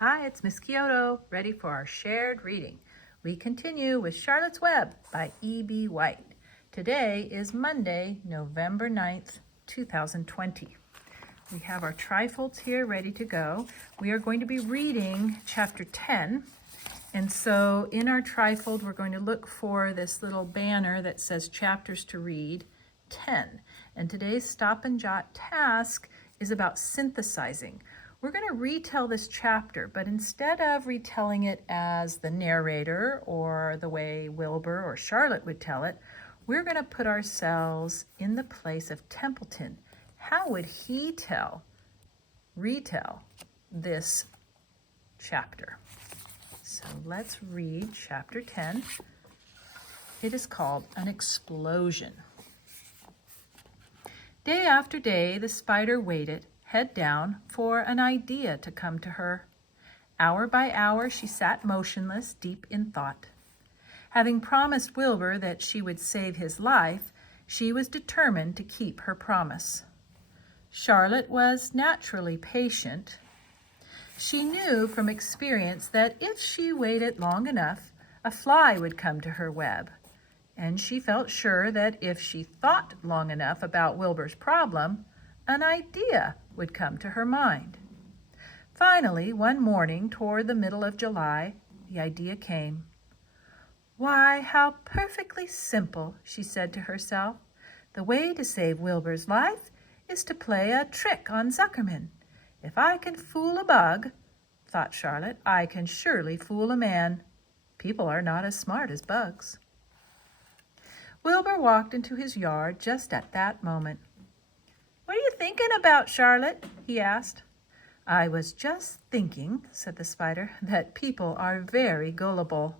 Hi, it's Miss Kyoto, ready for our shared reading. We continue with Charlotte's Web by E.B. White. Today is Monday, November 9th, 2020. We have our trifolds here ready to go. We are going to be reading chapter 10. And so in our trifold, we're going to look for this little banner that says chapters to read 10. And today's stop and jot task is about synthesizing. We're going to retell this chapter, but instead of retelling it as the narrator or the way Wilbur or Charlotte would tell it, we're going to put ourselves in the place of Templeton. How would he retell this chapter? So let's read chapter 10. It is called An Explosion. Day after day, the spider waited, head down, for an idea to come to her. Hour by hour, she sat motionless, deep in thought. Having promised Wilbur that she would save his life, she was determined to keep her promise. Charlotte was naturally patient. She knew from experience that if she waited long enough, a fly would come to her web, and she felt sure that if she thought long enough about Wilbur's problem, an idea would come to her mind. Finally, one morning toward the middle of July, the idea came. "Why, how perfectly simple," she said to herself. "The way to save Wilbur's life is to play a trick on Zuckerman. If I can fool a bug," thought Charlotte, "I can surely fool a man. People are not as smart as bugs." Wilbur walked into his yard just at that moment. "What are you thinking about, Charlotte?" he asked. "I was just thinking," said the spider, "that people are very gullible."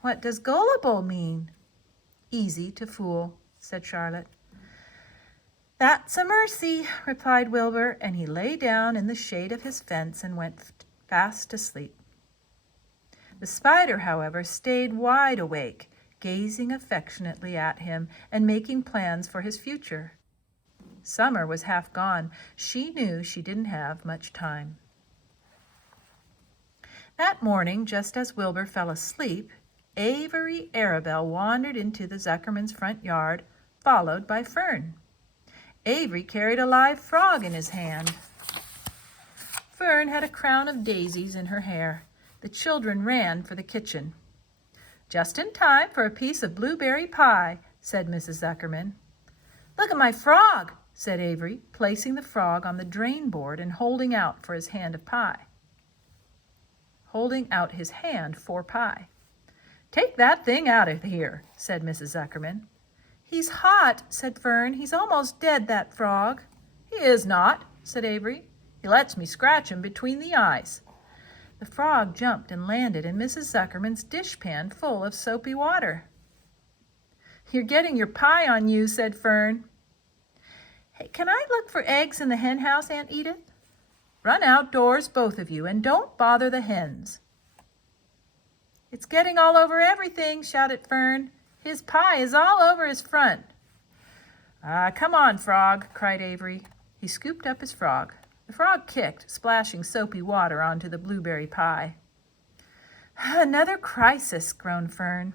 "What does gullible mean?" "Easy to fool," said Charlotte. "That's a mercy," replied Wilbur, and he lay down in the shade of his fence and went fast asleep. The spider, however, stayed wide awake, gazing affectionately at him and making plans for his future. Summer was half gone. She knew she didn't have much time. That morning, just as Wilbur fell asleep, Avery Arabelle wandered into the Zuckerman's front yard, followed by Fern. Avery carried a live frog in his hand. Fern had a crown of daisies in her hair. The children ran for the kitchen. "Just in time for a piece of blueberry pie," said Mrs. Zuckerman. "Look at my frog," said Avery, placing the frog on the drain board and holding out his hand for pie. "Take that thing out of here," said Mrs. Zuckerman. "He's hot," said Fern. "He's almost dead, that frog." "He is not," said Avery. "He lets me scratch him between the eyes." The frog jumped and landed in Mrs. Zuckerman's dishpan full of soapy water. "You're getting your pie on you," said Fern. "Hey, can I look for eggs in the hen house, Aunt Edith?" "Run outdoors, both of you, and don't bother the hens." "It's getting all over everything," shouted Fern. "His pie is all over his front." Come on, frog," cried Avery. He scooped up his frog. The frog kicked, splashing soapy water onto the blueberry pie. "Another crisis," groaned Fern.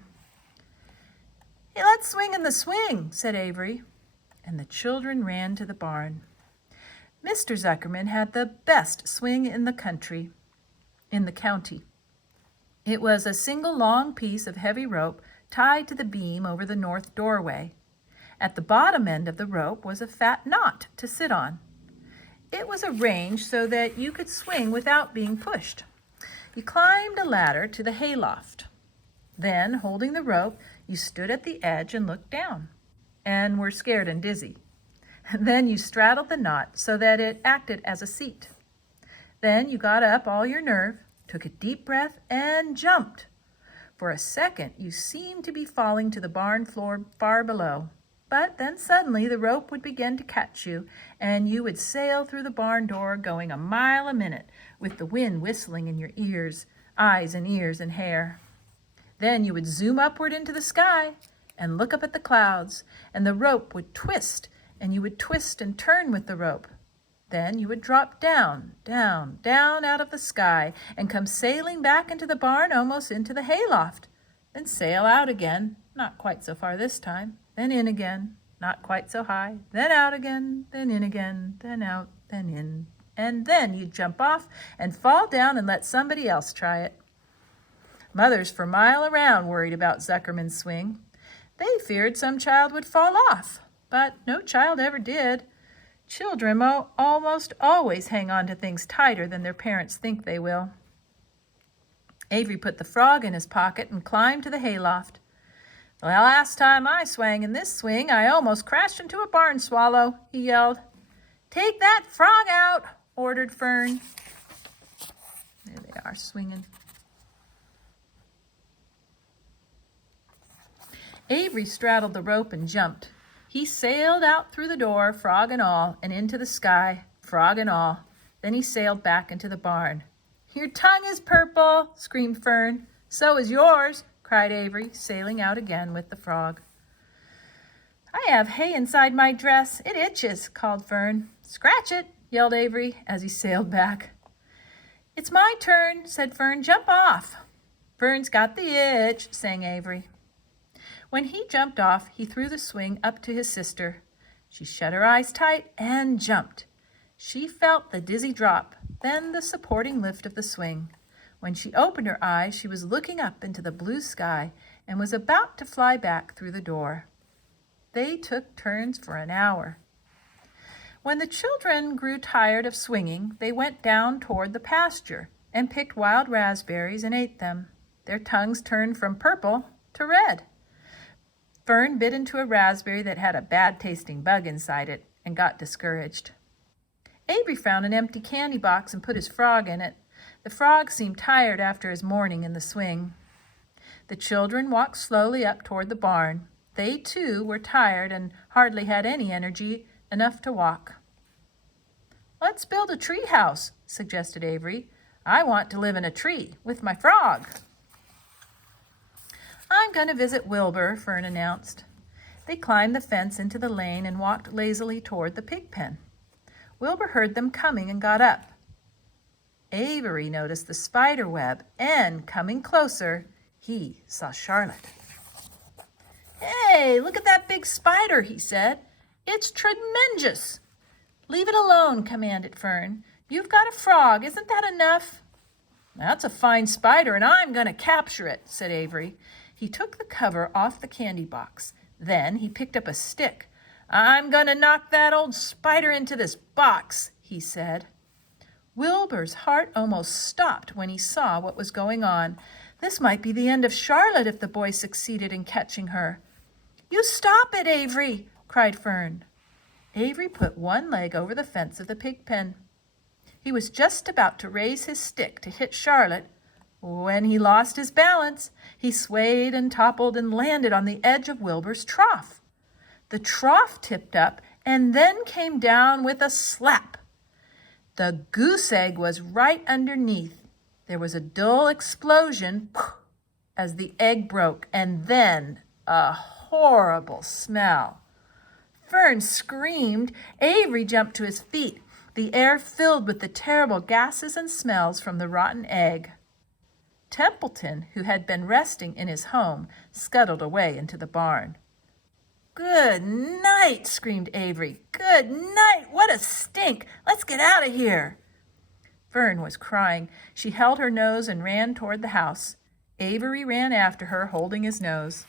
"Hey, let's swing in the swing," said Avery, and the children ran to the barn. Mr. Zuckerman had the best swing in the county. It was a single long piece of heavy rope tied to the beam over the north doorway. At the bottom end of the rope was a fat knot to sit on. It was arranged so that you could swing without being pushed. You climbed a ladder to the hayloft. Then, holding the rope, you stood at the edge and looked down, and were scared and dizzy. Then you straddled the knot so that it acted as a seat. Then you got up all your nerve, took a deep breath, and jumped. For a second, you seemed to be falling to the barn floor far below. But then suddenly the rope would begin to catch you, and you would sail through the barn door going a mile a minute, with the wind whistling in your eyes and ears and hair. Then you would zoom upward into the sky and look up at the clouds, and the rope would twist, and you would twist and turn with the rope. Then you would drop down, down, down out of the sky and come sailing back into the barn, almost into the hayloft. Then sail out again, not quite so far this time, then in again, not quite so high, then out again, then in again, then out, then in. And then you'd jump off and fall down and let somebody else try it. Mothers for mile around worried about Zuckerman's swing. They feared some child would fall off, but no child ever did. Children almost always hang on to things tighter than their parents think they will. Avery put the frog in his pocket and climbed to the hayloft. The last time I swang in this swing, I almost crashed into a barn swallow, he yelled. Take that frog out, ordered Fern. There they are, swinging. Avery straddled the rope and jumped. He sailed out through the door, frog and all, and into the sky, frog and all. Then he sailed back into the barn. Your tongue is purple, screamed Fern. So is yours, cried Avery, sailing out again with the frog. I have hay inside my dress. It itches, called Fern. Scratch it, yelled Avery as he sailed back. It's my turn, said Fern. Jump off. Fern's got the itch, sang Avery. When he jumped off, he threw the swing up to his sister. She shut her eyes tight and jumped. She felt the dizzy drop, then the supporting lift of the swing. When she opened her eyes, she was looking up into the blue sky and was about to fly back through the door. They took turns for an hour. When the children grew tired of swinging, they went down toward the pasture and picked wild raspberries and ate them. Their tongues turned from purple to red. Fern bit into a raspberry that had a bad-tasting bug inside it and got discouraged. Avery found an empty candy box and put his frog in it. The frog seemed tired after his morning in the swing. The children walked slowly up toward the barn. They, too, were tired and hardly had any energy enough to walk. Let's build a tree house, suggested Avery. I want to live in a tree with my frog. I'm going to visit Wilbur, Fern announced. They climbed the fence into the lane and walked lazily toward the pig pen. Wilbur heard them coming and got up. Avery noticed the spider web, and, coming closer, he saw Charlotte. Hey, look at that big spider, he said. It's tremendous. Leave it alone, commanded Fern. You've got a frog, isn't that enough? That's a fine spider, and I'm going to capture it, said Avery. He took the cover off the candy box. Then he picked up a stick. I'm going to knock that old spider into this box, he said. Wilbur's heart almost stopped when he saw what was going on. This might be the end of Charlotte if the boy succeeded in catching her. You stop it, Avery, cried Fern. Avery put one leg over the fence of the pig pen. He was just about to raise his stick to hit Charlotte when he lost his balance. He swayed and toppled and landed on the edge of Wilbur's trough. The trough tipped up and then came down with a slap. The goose egg was right underneath. There was a dull explosion as the egg broke, and then a horrible smell. Fern screamed. Avery jumped to his feet. The air filled with the terrible gases and smells from the rotten egg. Templeton, who had been resting in his home, scuttled away into the barn. Good night, screamed Avery. Good night. What a stink. Let's get out of here. Fern was crying. She held her nose and ran toward the house. Avery ran after her, holding his nose.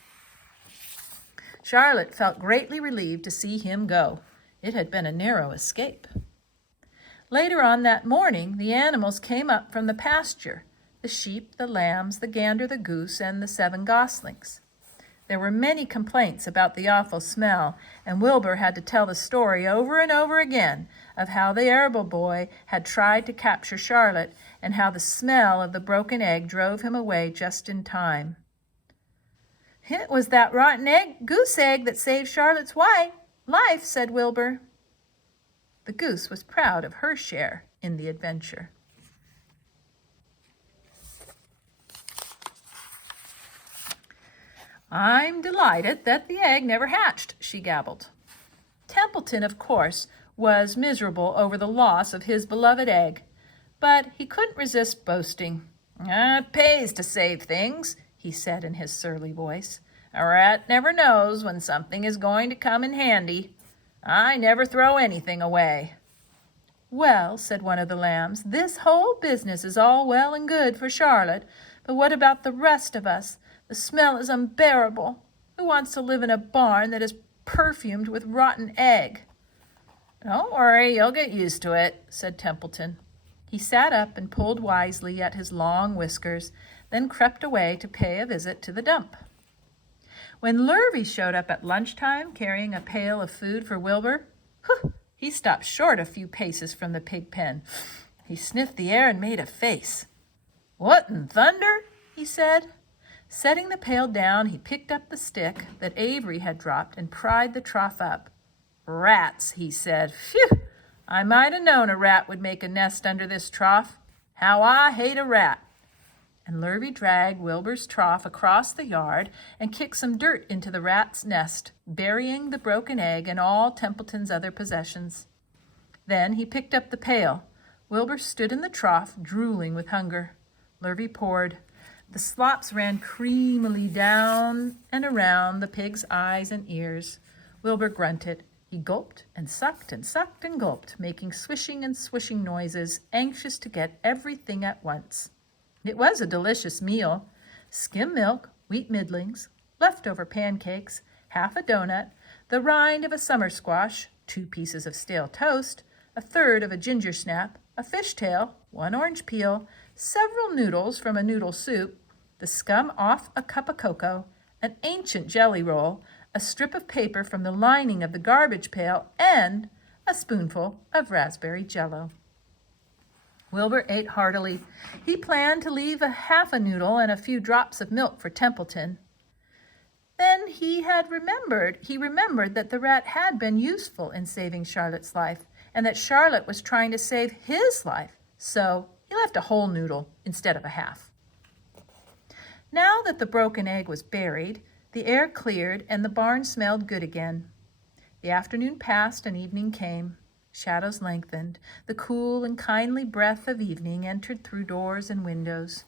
Charlotte felt greatly relieved to see him go. It had been a narrow escape. Later on that morning, the animals came up from the pasture. The sheep, the lambs, the gander, the goose, and the 7 goslings. There were many complaints about the awful smell, and Wilbur had to tell the story over and over again of how the arable boy had tried to capture Charlotte and how the smell of the broken egg drove him away just in time. It was that rotten goose egg that saved Charlotte's life, said Wilbur. The goose was proud of her share in the adventure. I'm delighted that the egg never hatched, she gabbled. Templeton, of course, was miserable over the loss of his beloved egg, but he couldn't resist boasting. "It pays to save things," he said in his surly voice. "A rat never knows when something is going to come in handy. I never throw anything away." "Well," said one of the lambs, "this whole business is all well and good for Charlotte, but what about the rest of us? The smell is unbearable. Who wants to live in a barn that is perfumed with rotten egg?" "Don't worry, you'll get used to it," said Templeton. He sat up and pulled wisely at his long whiskers, then crept away to pay a visit to the dump. When Lurvy showed up at lunchtime carrying a pail of food for Wilbur, he stopped short a few paces from the pig pen. He sniffed the air and made a face. "What in thunder?" he said. Setting the pail down, he picked up the stick that Avery had dropped and pried the trough up. "Rats," he said. "Phew! I might have known a rat would make a nest under this trough. How I hate a rat!" And Lurvy dragged Wilbur's trough across the yard and kicked some dirt into the rat's nest, burying the broken egg and all Templeton's other possessions. Then he picked up the pail. Wilbur stood in the trough, drooling with hunger. Lurvy poured. The slops ran creamily down and around the pig's eyes and ears. Wilbur grunted. He gulped and sucked and gulped, making swishing and swishing noises, anxious to get everything at once. It was a delicious meal. Skim milk, wheat middlings, leftover pancakes, half a donut, the rind of a summer squash, 2 pieces of stale toast, a third of a ginger snap, a fishtail, 1 orange peel, several noodles from a noodle soup, the scum off a cup of cocoa, an ancient jelly roll, a strip of paper from the lining of the garbage pail, and a spoonful of raspberry jello. Wilbur ate heartily. He planned to leave half a noodle and a few drops of milk for Templeton. Then he remembered that the rat had been useful in saving Charlotte's life, and that Charlotte was trying to save his life, so he left a whole noodle instead of a half. Now that the broken egg was buried, the air cleared and the barn smelled good again. The afternoon passed and evening came. Shadows lengthened. The cool and kindly breath of evening entered through doors and windows.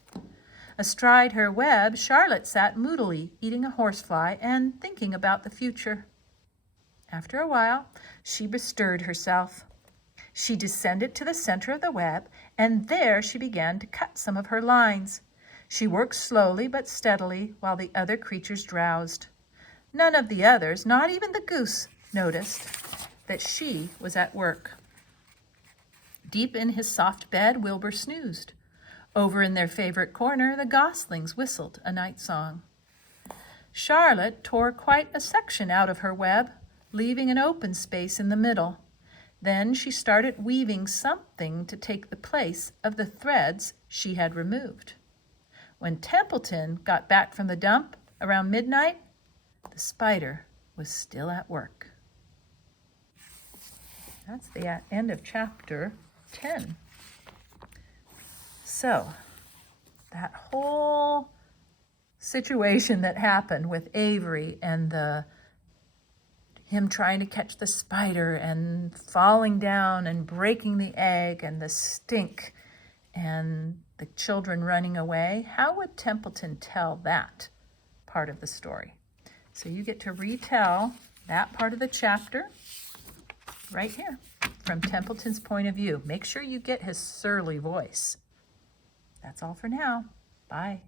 Astride her web, Charlotte sat moodily, eating a horsefly and thinking about the future. After a while, she bestirred herself. She descended to the center of the web, and there she began to cut some of her lines. She worked slowly but steadily while the other creatures drowsed. None of the others, not even the goose, noticed that she was at work. Deep in his soft bed, Wilbur snoozed. Over in their favorite corner, the goslings whistled a night song. Charlotte tore quite a section out of her web, leaving an open space in the middle. Then she started weaving something to take the place of the threads she had removed. When Templeton got back from the dump around midnight, the spider was still at work. That's the end of chapter 10. So, that whole situation that happened with Avery and him trying to catch the spider and falling down and breaking the egg and the stink and the children running away, how would Templeton tell that part of the story? So you get to retell that part of the chapter right here from Templeton's point of view. Make sure you get his surly voice. That's all for now. Bye.